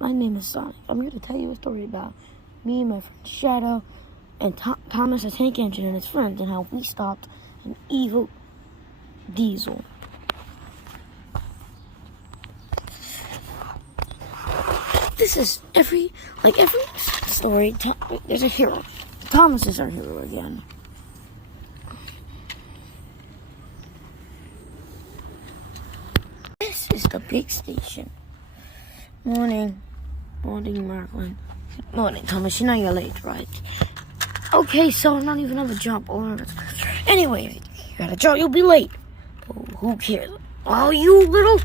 My name is Sonic. I'm here to tell you a story about me and my friend Shadow and Thomas the Tank Engine and his friends and how we stopped an evil diesel. This is every story. There's a hero. Thomas is our hero again. This is the big station. Morning, Marklin. Good morning, Thomas. You know you're late, right? Okay, so I don't even have a job. Anyway, you got a job, you'll be late. Oh, who cares? Oh, you little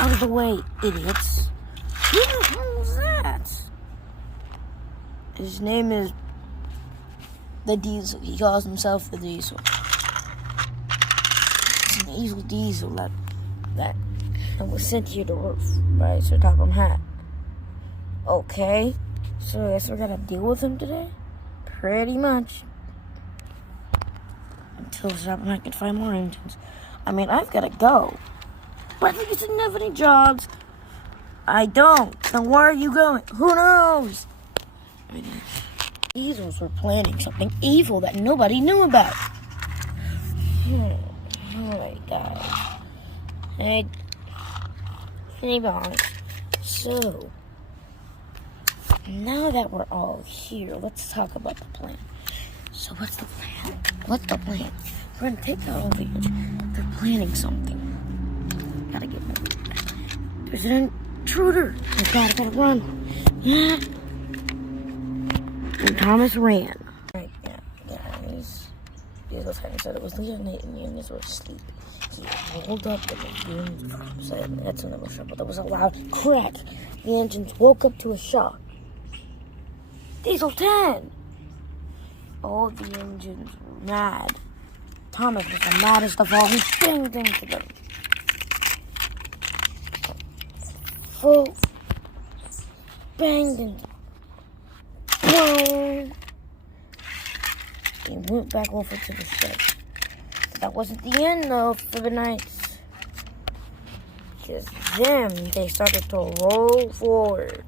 out of the way, idiots. Who the hell is that? His name is the Diesel. He calls himself the Diesel. It's an evil diesel that was sent here to Earth by Sir Topham Hatt. Okay, so I guess we're gonna deal with him today? Pretty much. Until Sir Topham Hatt can find more engines. I mean, I've gotta go. But I think you shouldn't have any jobs. I don't. Then where are you going? Who knows? Diesels were planning something evil that nobody knew about. Alright, guys. Hey, boss. So, now that we're all here, let's talk about the plan. So, what's the plan? We're gonna take out all the engine. They're planning something. Gotta get moving. There's an intruder. Gotta run. Yeah. And Thomas ran. Right, yeah. Diesel's having said it was late at night and the engines were asleep. He rolled up and the fumes from that's when they were shut, but there was a loud crack. The engines woke up to a shock. Diesel 10! All the engines were mad. Thomas was the maddest of all. He banged into them. Full banged into them. Boom! He went back over to the shed. That wasn't the end, though, for the Knights. Because then they started to roll forward.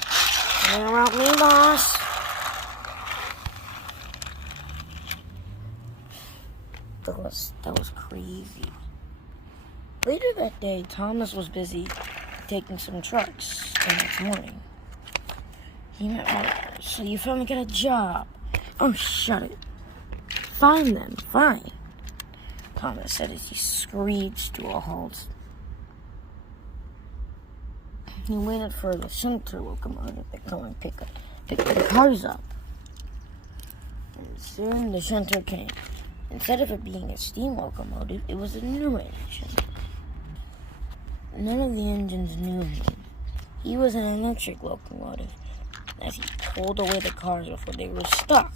Hang around me, boss. That was crazy. Later that day, Thomas was busy taking some trucks the next morning. He met Mark. So you finally got a job. Oh, shut it. Fine then, fine. Thomas said as he screeched to a halt. He waited for the Shunter locomotive to come and pick the cars up. And soon the Shunter came. Instead of it being a steam locomotive, it was a new engine. None of the engines knew him. He was an electric locomotive, as he pulled away the cars before they were stuck.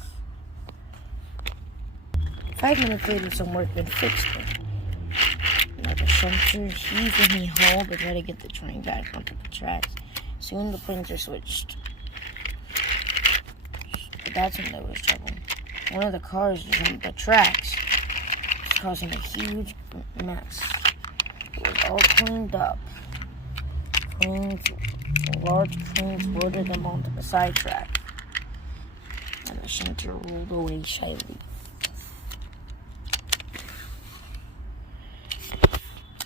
5 minutes later, some workmen fixed them. Like a Shunter heaved and he hauled to try to get the train back onto the tracks. Soon the planes were switched. But that's when there was trouble. One of the cars jumped the tracks, causing a huge mess. It was all cleaned up. Large cranes loaded them onto the side track, and the Shunter rolled away shyly.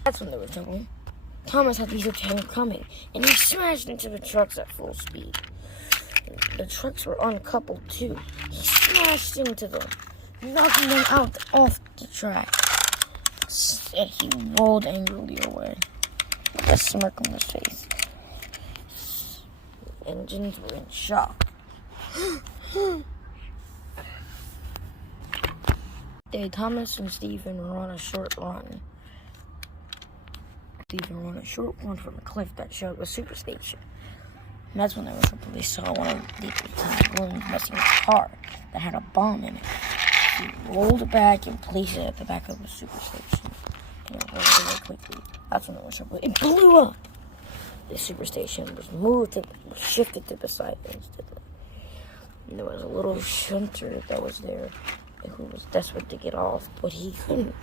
That's when there was trouble. Thomas had Diesel 10 coming, and he smashed into the trucks at full speed. The trucks were uncoupled too. He smashed into them, knocking them out off the track. And he rolled angrily away, with a smirk on his face. The engines were in shock. Thomas and Stephen were on a short run. Stephen were on a short run from a cliff that showed a superstation. And that's when they saw one of the balloons messing with a car that had a bomb in it. He rolled it back and placed it at the back of the superstation. And it rolled away quickly. That's when it was trouble. It blew up! The superstation was shifted to beside it instantly. And there was a little Shunter that was there who was desperate to get off, but he couldn't.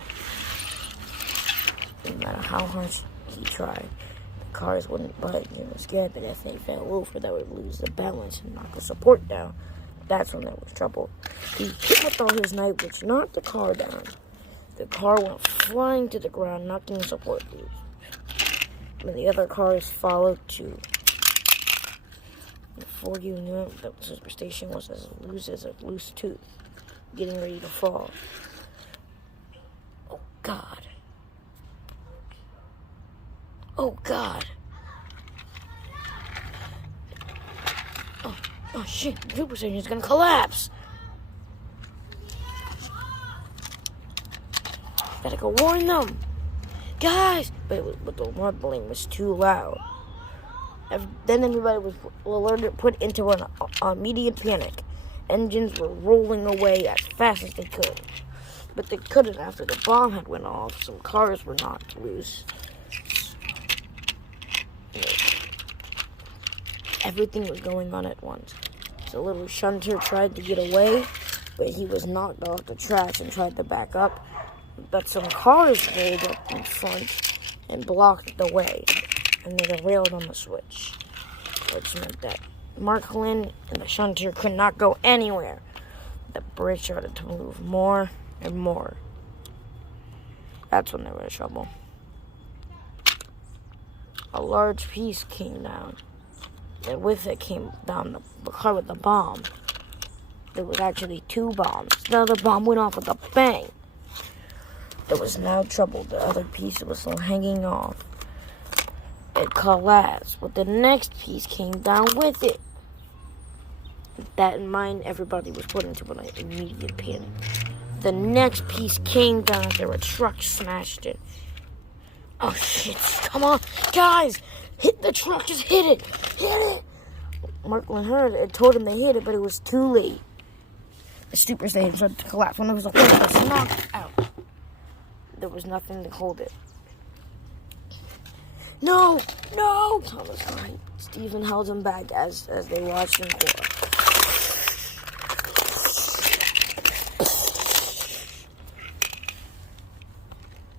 No matter how hard he tried, the cars wouldn't budge. He was scared that if they fell over, they would lose the balance and knock the support down. That's when there was trouble. He hit with all his might, which knocked the car down. The car went flying to the ground, knocking the support loose. And the other cars followed too. Before you knew it, the superstation was as loose as a loose tooth, getting ready to fall. Oh, God. Oh, God. Oh, shit. The superstation is going to collapse. Gotta go warn them. Guys! But the rumbling was too loud. Then everybody was put into an immediate panic. Engines were rolling away as fast as they could. But they couldn't after the bomb had went off. Some cars were knocked loose. Everything was going on at once. The little shunter tried to get away, but he was knocked off the tracks and tried to back up. But some cars rolled up in front and blocked the way, and they derailed on the switch, which meant that Marklin and the shunter could not go anywhere. The bridge started to move more and more. That's when they were in trouble. A large piece came down, and with it came down the car with the bomb. There was actually 2 bombs. The other bomb went off with a bang. There was now trouble. The other piece was still hanging off. It collapsed, but the next piece came down with it. With that in mind, everybody was put into an immediate panic. The next piece came down after a truck smashed it. Oh, shit. Come on. Guys, hit the truck. Just hit it. Hit it. Marklin heard it and told him they hit it, but it was too late. The superstation started to collapse when there was a horse that was knocked out. There was nothing to hold it. No! No! Thomas cried. Stephen held him back as they watched him pour.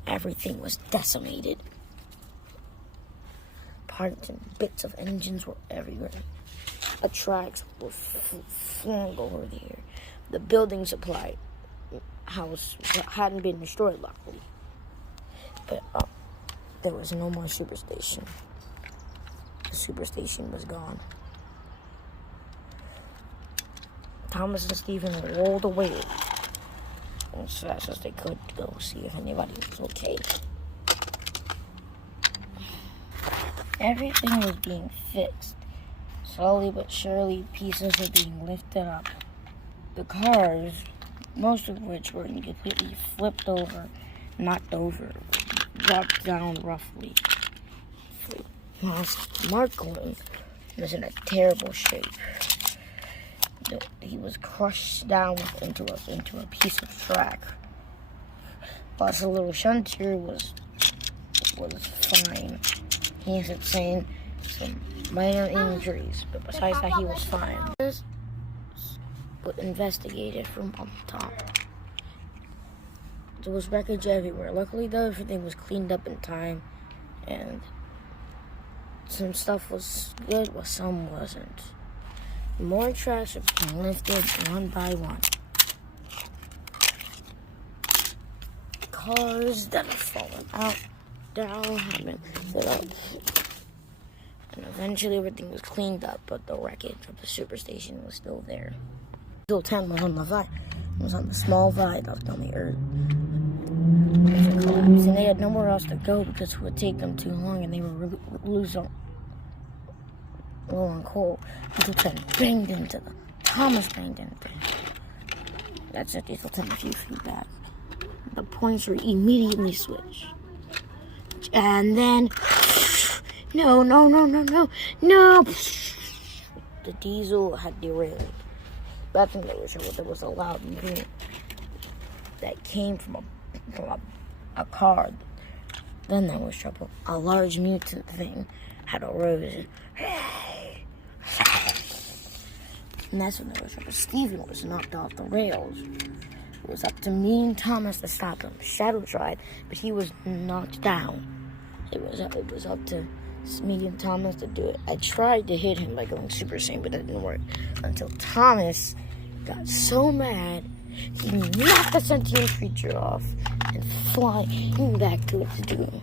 Everything was decimated. Parts and bits of engines were everywhere. The tracks were flung over the air. The building supply house hadn't been destroyed, luckily. But there was no more superstation. The superstation was gone. Thomas and Stephen rolled away as fast as they could to go see if anybody was okay. Everything was being fixed. Slowly but surely, pieces were being lifted up. The cars, most of which were completely flipped over, knocked over, dropped down roughly. Marklin was in a terrible shape. He was crushed down into a piece of track. Plus, the little shunter was fine. He sustained some minor injuries, but besides that, he was fine. But investigated from up top. There was wreckage everywhere. Luckily, though, everything was cleaned up in time, and some stuff was good, but some wasn't. More tracks were being lifted one by one. Cars that had fallen out, down, had been lit up. And eventually everything was cleaned up, but the wreckage of the superstation was still there. Diesel 10 was on the small viaduct on the earth. It collapsed, and they had nowhere else to go because it would take them too long, and they were losing low on coal. Diesel 10 banged into them. Thomas banged into them. That's it, Diesel 10 a few feet back. The points were immediately switched. And then, no. The diesel had derailed. That's when they were sure there was a loud boom that came from a car. Then there was trouble. A large mutant thing had arose. And that's when there was trouble. Stephen was knocked off the rails. It was up to me and Thomas to stop him. Shadow tried, but he was knocked down. It was up to me and Thomas to do it. I tried to hit him by going Super Saiyan, but that didn't work. Until Thomas got so mad, he knocked the sentient creature off and flying back to its doom.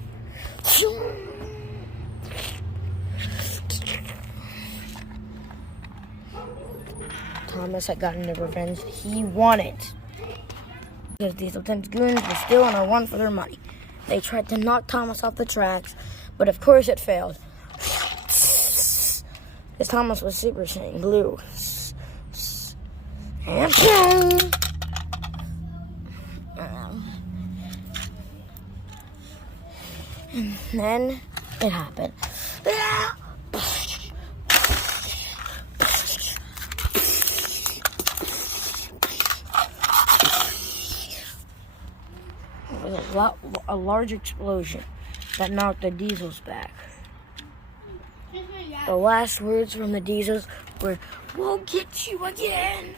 Thomas had gotten the revenge he wanted. Because these Lieutenant Goons were still on a run for their money. They tried to knock Thomas off the tracks, but of course it failed. Because Thomas was Super Saiyan Blue. And then it happened. A large explosion that knocked the Diesels back. The last words from the Diesels were, "We'll get you again."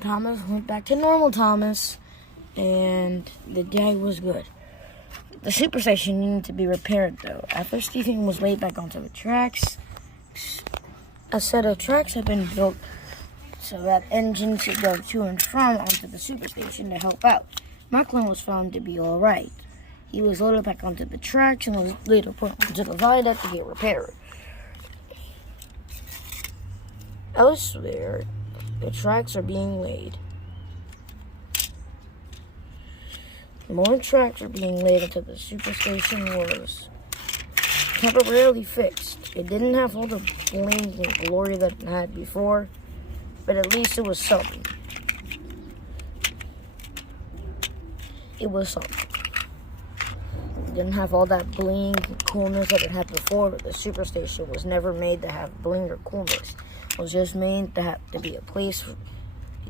Thomas went back to normal Thomas, and the day was good. The super station needed to be repaired, though. After Stephen was laid back onto the tracks, a set of tracks had been built so that engines could go to and from onto the super station to help out. Marklin was found to be all right. He was loaded back onto the tracks and was later put onto the viaduct to get repaired. Elsewhere, the tracks are being laid. More tracks are being laid until the superstation was temporarily fixed. It didn't have all the bling and glory that it had before, but at least it was something. It was something. It didn't have all that bling and coolness that it had before, but the superstation was never made to have bling or coolness. It was just made to have to be a place for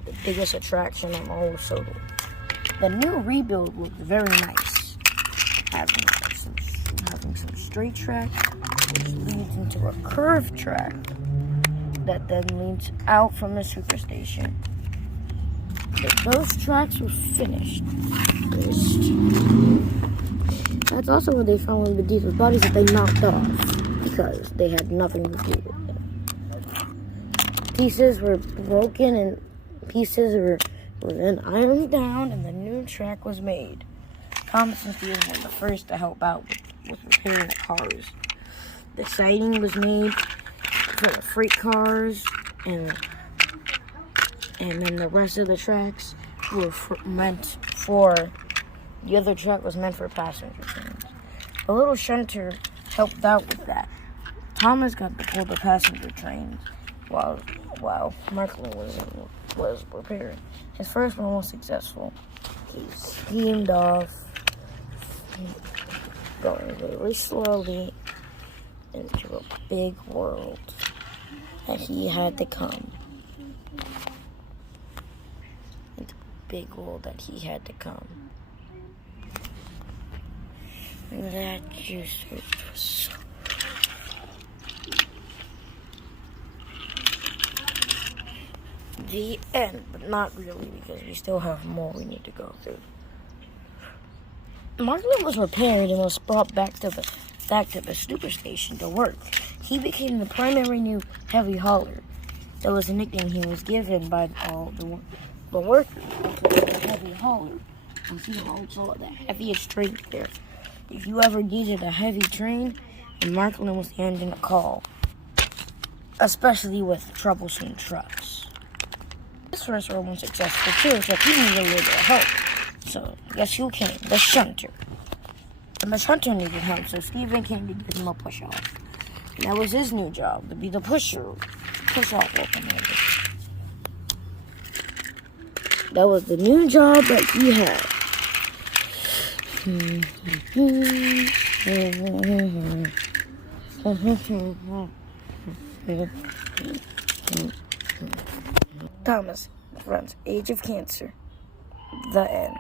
the biggest attraction on all of Sodor. The new rebuild looked very nice, having some straight track, which leads into a curved track that then leads out from the superstation. Those tracks were finished. That's also where they found one of the Diesel's bodies that they knocked off because they had nothing to do with them. Pieces were broken and pieces were then ironed down, and the new track was made. Thomas and Stephen were the first to help out with repairing the cars. The siding was made for the freight cars, and then the rest of the tracks were meant for. The other track was meant for passenger trains. A little shunter helped out with that. Thomas got to pull the passenger trains while Marklin was repairing. His first one was successful. He steamed off, going very slowly into a big world that he had to come. Into a big world that he had to come. And that just was so. The end, but not really, because we still have more we need to go through. Marklin was repaired and was brought back to the superstation to work. He became the primary new heavy hauler. That was a nickname he was given by all the workers. The heavy hauler, because he hauled all the heaviest train there. If you ever needed a heavy train, and Marklin was the engine to call, especially with troublesome trucks. This first one was successful too, so he needed a little bit of help. So, guess who came? The shunter. And the shunter needed help, so Stephen came to give him a push-off. And that was his new job, to be the push-off locomotive. That was the new job that he had. Thomas, friends, Age of Cancer, the end.